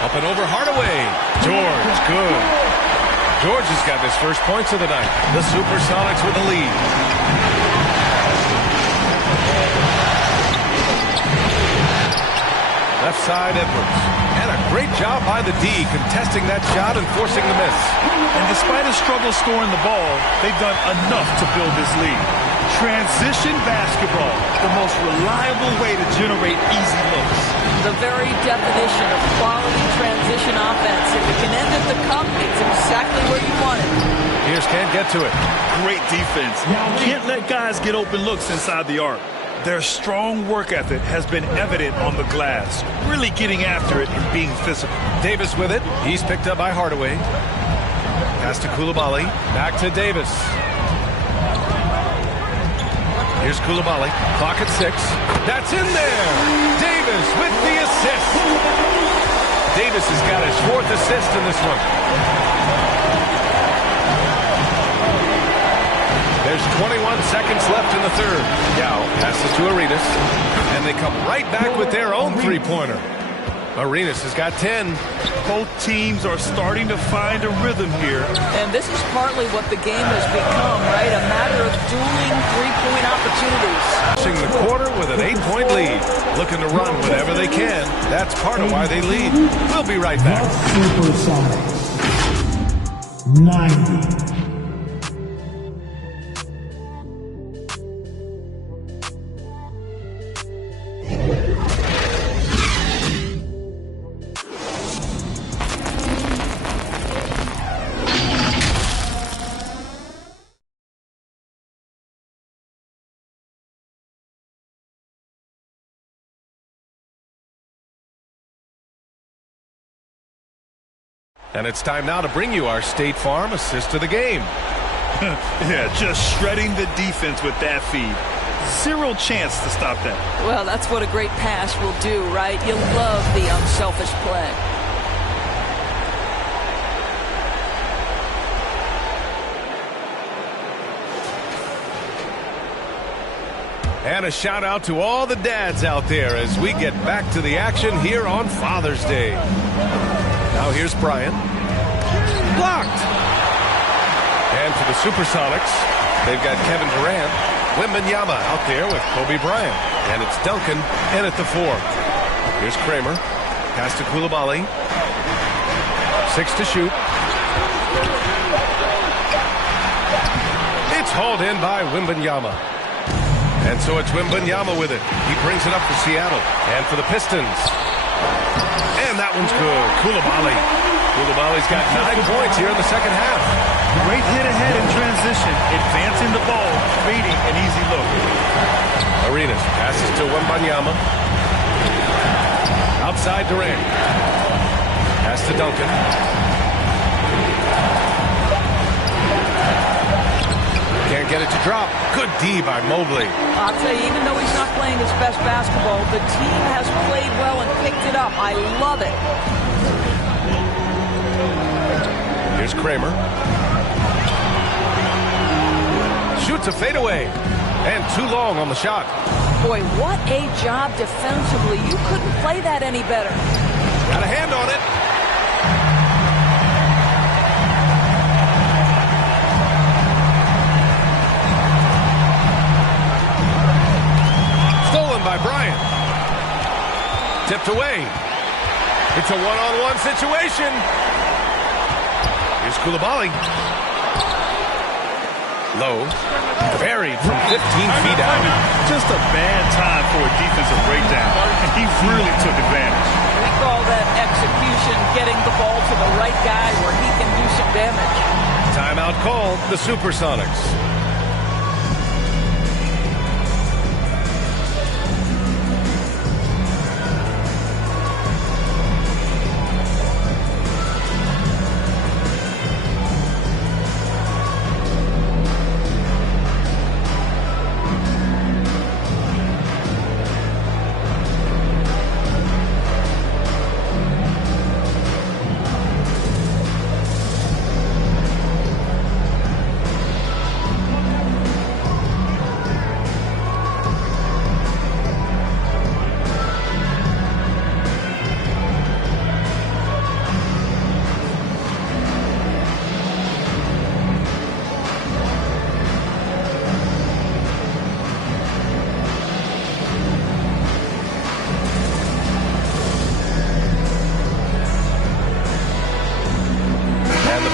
Up and over Hardaway. George, good. George has got his first points of the night. The Supersonics with the lead. Left side, Edwards. And a great job by the D, contesting that shot and forcing the miss. And despite a struggle scoring the ball, they've done enough to build this lead. Transition basketball, the most reliable way to generate easy looks. The very definition of quality transition offense. If it can end at the cup, it's exactly where you want it. Pierce can't get to it. Great defense. You can't let guys get open looks inside the arc. Their strong work ethic has been evident on the glass, really getting after it and being physical. Davis with it. He's picked up by Hardaway. Pass to Coulibaly. Back to Davis. Here's Coulibaly. Clock at 6. That's in there. Davis with the assist. Davis has got his 4th assist in this one. There's 21 seconds left in the third. Yao passes to Arenas, and they come right back with their own three-pointer. Arenas has got 10. Both teams are starting to find a rhythm here. And this is partly what the game has become, right? A matter of dueling three-point opportunities. Pushing the quarter with an 8-point lead. Looking to run whenever they can. That's part of why they lead. We'll be right back. Supersonics 90. And it's time now to bring you our State Farm assist of the game. Yeah, just shredding the defense with that feed. Zero chance to stop that. Well, that's what a great pass will do, right? You love the unselfish play. And a shout out to all the dads out there as we get back to the action here on Father's Day. Now here's Bryant. Blocked. And for the Supersonics, they've got Kevin Durant, Wembanyama out there with Kobe Bryant. And it's Duncan in at the 4. Here's Kramer. Pass to Coulibaly. 6 to shoot. It's hauled in by Wembanyama. And so it's Wembanyama with it. He brings it up for Seattle. And for the Pistons. And that one's good. Coulibaly. Coulibaly's got 9 points here in the second half. Great hit ahead in transition, advancing the ball, creating an easy look. Arenas passes to Wembanyama. Outside Durant. Pass to Duncan. Can't get it to drop. Good D by Mobley. I'll tell you, even though he's not playing his best basketball, the team has played well and picked it up. I love it. Here's Kramer. Shoots a fadeaway. And too long on the shot. Boy, what a job defensively. You couldn't play that any better. Got a hand on it. By Bryant. Tipped away. It's a one-on-one situation. Here's Coulibaly. Low. Buried from 15 feet out. Just a bad time for a defensive breakdown. And he really took advantage. We call that execution, getting the ball to the right guy where he can do some damage. Timeout called, the Supersonics.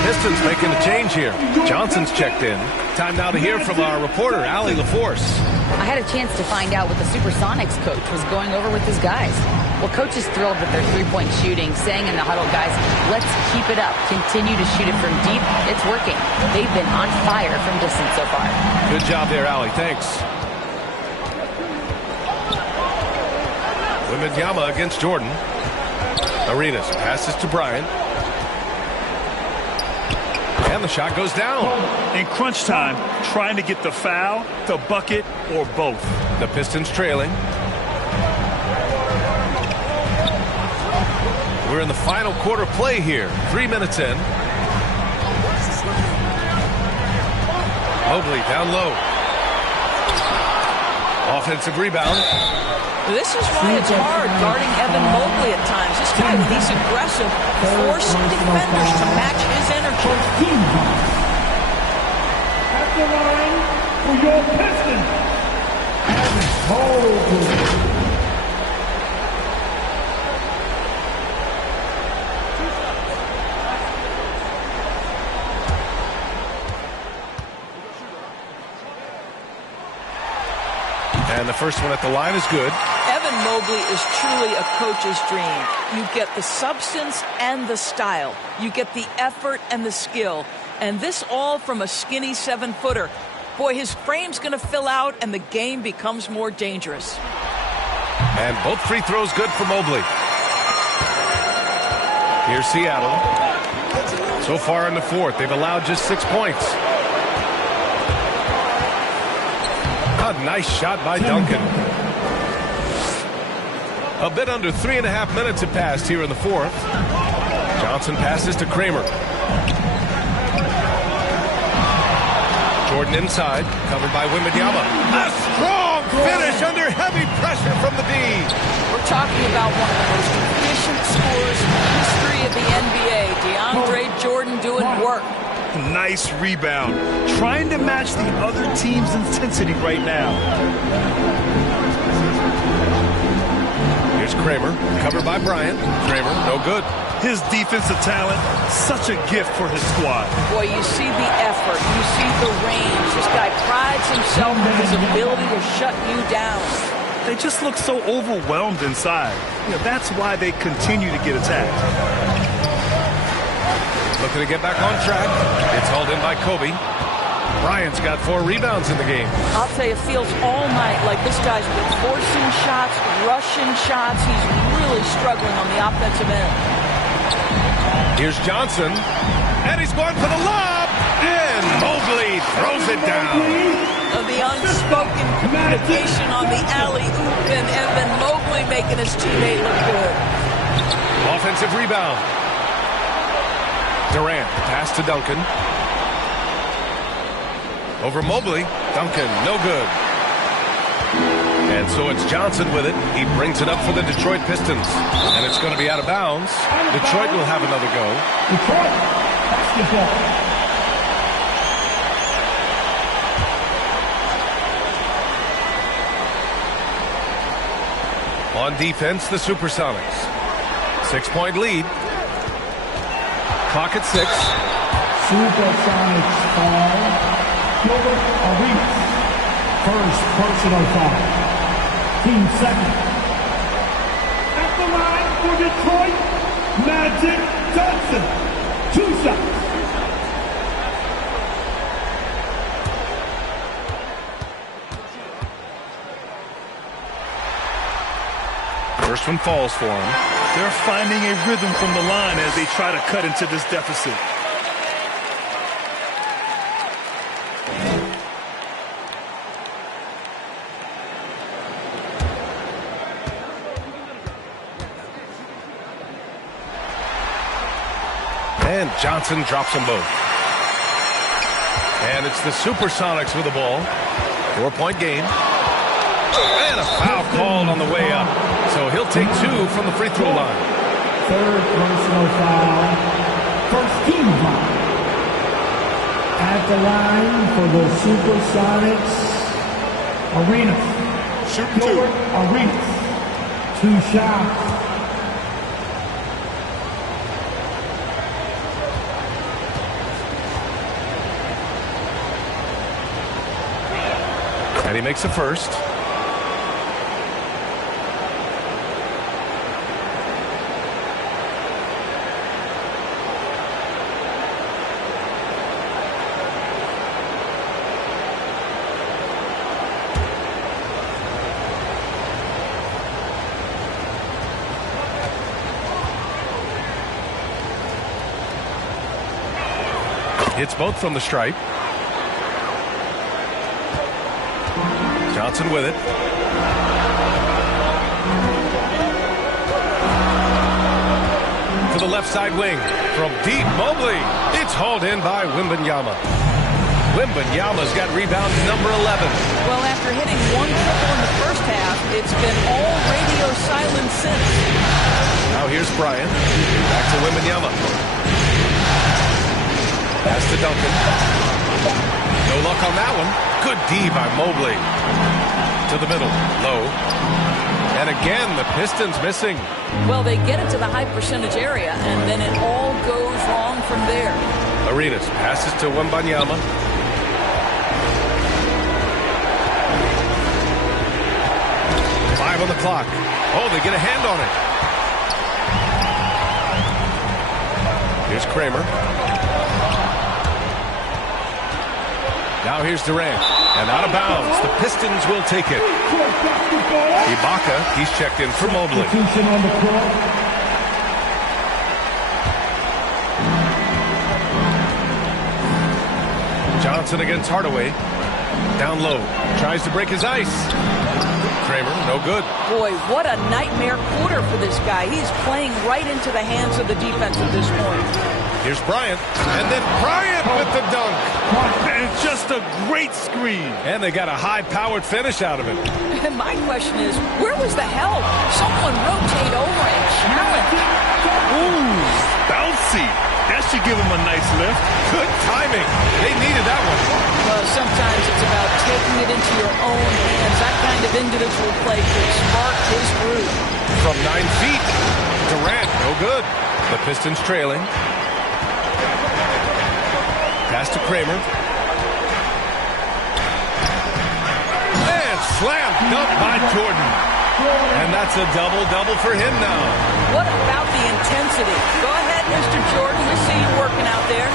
Pistons making a change here. Johnson's checked in. Time now to hear from our reporter, Allie LaForce. I had a chance to find out what the Supersonics coach was going over with his guys. Well, coach is thrilled with their three-point shooting, saying in the huddle, guys, let's keep it up. Continue to shoot it from deep. It's working. They've been on fire from distance so far. Good job there, Allie. Thanks. Wembanyama against Jordan. Arenas passes to Bryant. And the shot goes down. In crunch time, trying to get the foul, the bucket, or both. The Pistons trailing. We're in the final quarter play here. 3 minutes in. Mobley down low. Offensive rebound. This is why it's hard guarding Evan Mobley at times. This guy, when he's aggressive, forcing defenders to match his energy. At the line for your Pistons, Evan Mobley. And the first one at the line is good. Evan Mobley is truly a coach's dream. You get the substance and the style. You get the effort and the skill. And this all from a skinny 7-footer. Boy, his frame's going to fill out and the game becomes more dangerous. And both free throws good for Mobley. Here's Seattle. So far in the fourth, they've allowed just 6 points. A nice shot by Duncan. A bit under 3.5 minutes have passed here in the fourth. Johnson passes to Kramer. Jordan inside, covered by Wembanyama. A strong finish under heavy pressure from the D. We're talking about one of the most efficient scorers in the history of the NBA. DeAndre Jordan doing work. Nice rebound. Trying to match the other team's intensity right now. Here's Kramer, covered by Bryant. Kramer, no good. His defensive talent, such a gift for his squad. Boy, you see the effort. You see the range. This guy prides himself on his ability to shut you down. They just look so overwhelmed inside. You know, that's why they continue to get attacked. Looking to get back on track. It's hauled in by Kobe. Bryant's got 4 rebounds in the game. I'll tell you, it feels all night like this guy's been forcing shots, rushing shots. He's really struggling on the offensive end. Here's Johnson. And he's going for the lob. And Mobley throws it down. The unspoken communication on the alley-oop, and Evan Mobley making his teammate look good. Offensive rebound. Durant, pass to Duncan. Over Mobley. Duncan, no good. And so it's Johnson with it. He brings it up for the Detroit Pistons. And it's going to be out of bounds. Detroit will have another go. Detroit, basketball. On defense, the Supersonics. 6-point lead. Clock at 6. Supersonics fall. First personal foul. Team second. At the line for Detroit, Magic Johnson. 2 shots. First one falls for him. They're finding a rhythm from the line as they try to cut into this deficit. And Johnson drops them both. And it's the Supersonics with the ball. 4-point game. And a foul called on the way up. So he'll take 2 from the free throw line. Third personal foul. First team foul. At the line for the Supersonics, Arenas. Shoot 2. Arenas. 2 shots. And he makes the first. Hits both from the stripe. Johnson with it. To the left side wing. From deep, Mobley. It's hauled in by Wembanyama. Wembanyama's got rebound number 11. Well, after hitting 1 triple in the first half, it's been all radio silence since. Now here's Bryant. Back to Wembanyama. Pass to Duncan. No luck on that one. Good D by Mobley. To the middle. Low. And again, the Pistons missing. Well, they get it to the high percentage area, and then it all goes wrong from there. Arenas passes to Wembanyama. On the clock. Oh, they get a hand on it. Here's Kramer. Now here's Durant. And out of bounds. The Pistons will take it. Ibaka, he's checked in for Mobley. Johnson against Hardaway. Down low. Tries to break his ice. Kramer, no good. Boy, what a nightmare quarter for this guy. He's playing right into the hands of the defense at this point. Here's Bryant. And then Bryant with the dunk. And just a great screen. And they got a high-powered finish out of it. And my question is, where was the help? Someone rotate over and challenge. Ooh, bouncy. That should give him a nice lift. Good timing. They needed that one. Well, sometimes it's about taking it into your own hands. That kind of individual play could spark his groove. From 9 feet, Durant, no good. The Pistons trailing. Pass to Kramer. And slam dunk by Jordan. And that's a double-double for him now. What about the intensity? Go ahead, Mr. Jordan. We see you working out there.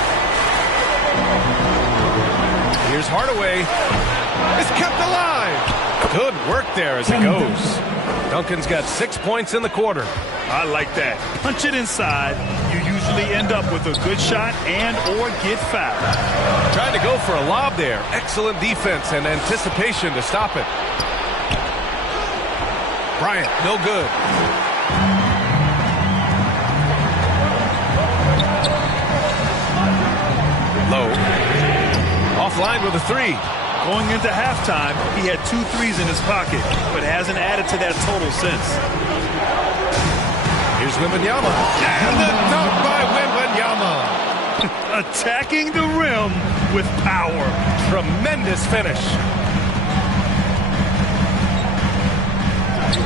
Here's Hardaway. It's kept alive. Good work there as it goes. Duncan's got 6 points in the quarter. I like that. Punch it inside. You usually end up with a good shot and or get fouled. Trying to go for a lob there. Excellent defense and anticipation to stop it. Bryant, no good. Low. Offline with a 3. Going into halftime, he had 2 threes in his pocket, but hasn't added to that total since. Here's Wembanyama. And the dunk by Wembanyama. Attacking the rim with power. Tremendous finish.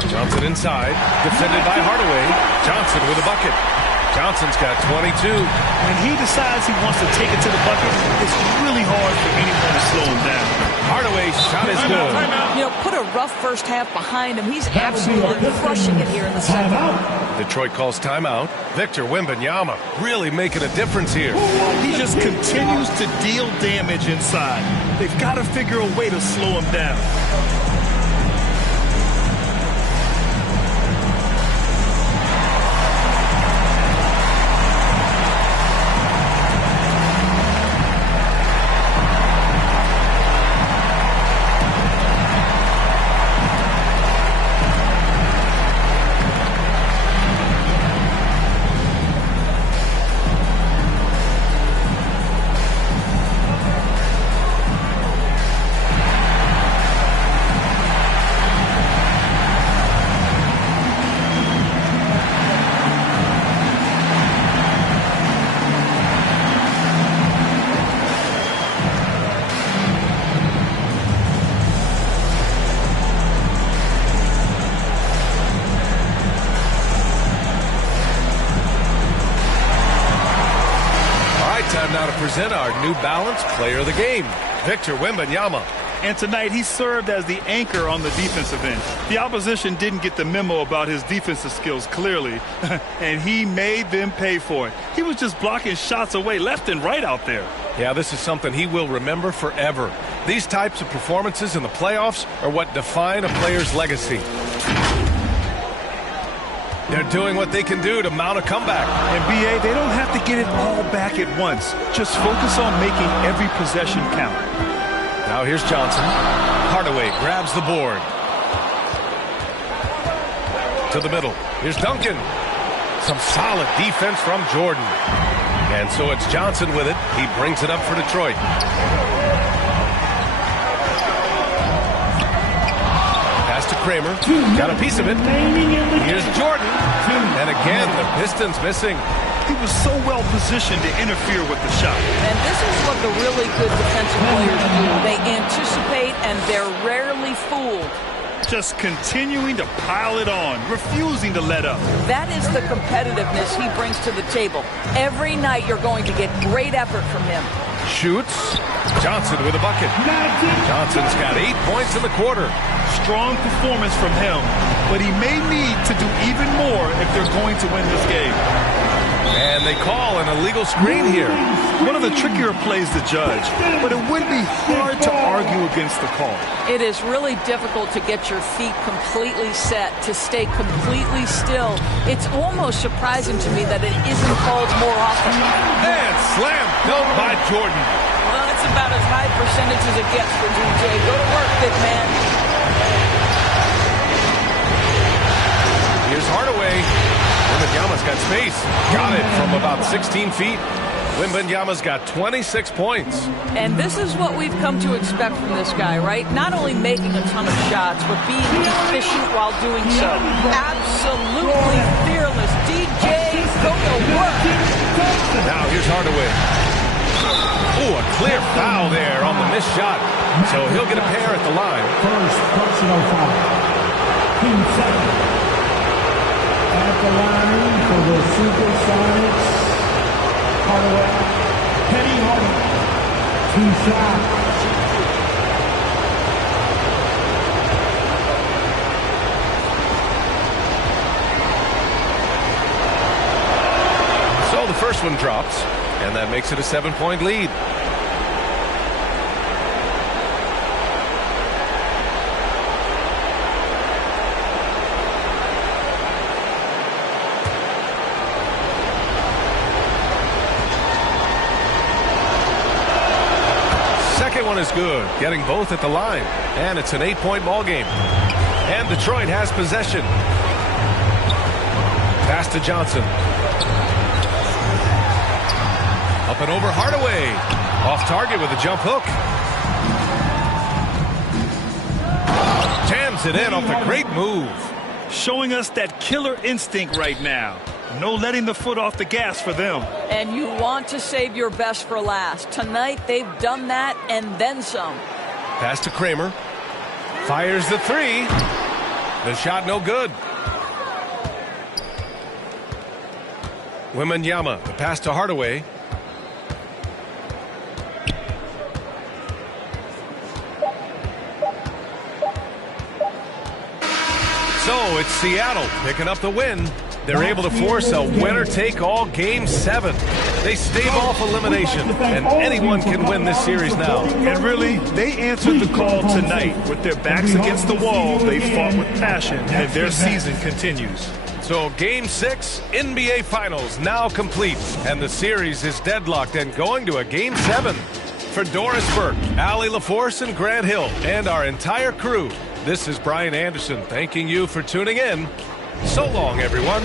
Johnson inside. Defended by Hardaway. Johnson with a bucket. Johnson's got 22. When he decides he wants to take it to the bucket, it's really hard for anyone to slow him down. Hardaway's shot is good. You know, put a rough first half behind him. He's absolutely crushing it here in the second. Detroit calls timeout. Victor Wembanyama really making a difference here. He just continues to deal damage inside. They've got to figure a way to slow him down. Time now to present our New Balance Player of the Game, Victor Wembanyama. And tonight he served as the anchor on the defensive end. The opposition didn't get the memo about his defensive skills clearly, and he made them pay for it. He was just blocking shots away left and right out there. Yeah, this is something he will remember forever. These types of performances in the playoffs are what define a player's legacy. They're doing what they can do to mount a comeback. And B.A., they don't have to get it all back at once. Just focus on making every possession count. Now here's Johnson. Hardaway grabs the board. To the middle. Here's Duncan. Some solid defense from Jordan. And so it's Johnson with it. He brings it up for Detroit. To Kramer, got a piece of it. Here's Jordan, and again the Pistons missing. He was so well positioned to interfere with the shot. And this is what the really good defensive players do. They anticipate and they're rarely fooled. Just continuing to pile it on, refusing to let up. That is the competitiveness he brings to the table. Every night you're going to get great effort from him. Shoots. Johnson with a bucket. Johnson's got 8 points in the quarter. Strong performance from him, but he may need to do even more if they're going to win this game. And they call an illegal screen here. One of the trickier plays to judge, but it would be hard to argue against the call. It is really difficult to get your feet completely set, to stay completely still. It's almost surprising to me that it isn't called more often. And slam dunk by Jordan. Well, it's about as high percentage as it gets for DJ. Go to work, big man. Here's Hardaway. Wembanyama's got space. Got it from about 16 feet. Wembanyama's got 26 points. And this is what we've come to expect from this guy, right? Not only making a ton of shots, but being efficient while doing so. Absolutely fearless. DJ, go to work. Now here's Hardaway. Oh, a clear foul there on the missed shot. So he'll get a pair at the line. First personal foul. Team 7. At the line for the Supersonics, Hardaway, Penny Hardaway, 2 shots. So the first one drops, and that makes it a 7-point lead. One is good, getting both at the line, and it's an 8-point ball game. And Detroit has possession. Pass to Johnson. Up and over Hardaway. Off target with a jump hook. Jams it in off the great move. Showing us that killer instinct right now. No letting the foot off the gas for them. And you want to save your best for last. Tonight, they've done that and then some. Pass to Kramer. Fires the 3. The shot no good. Wembanyama, the pass to Hardaway. So it's Seattle picking up the win. They're able to force a winner-take-all Game 7. They stave off elimination, and anyone can win this series now. And really, they answered the call tonight. With their backs against the wall, they fought with passion, and their season continues. So Game 6, NBA Finals now complete, and the series is deadlocked and going to a Game 7. For Doris Burke, Allie LaForce, and Grant Hill, and our entire crew, this is Brian Anderson thanking you for tuning in. So long, everyone.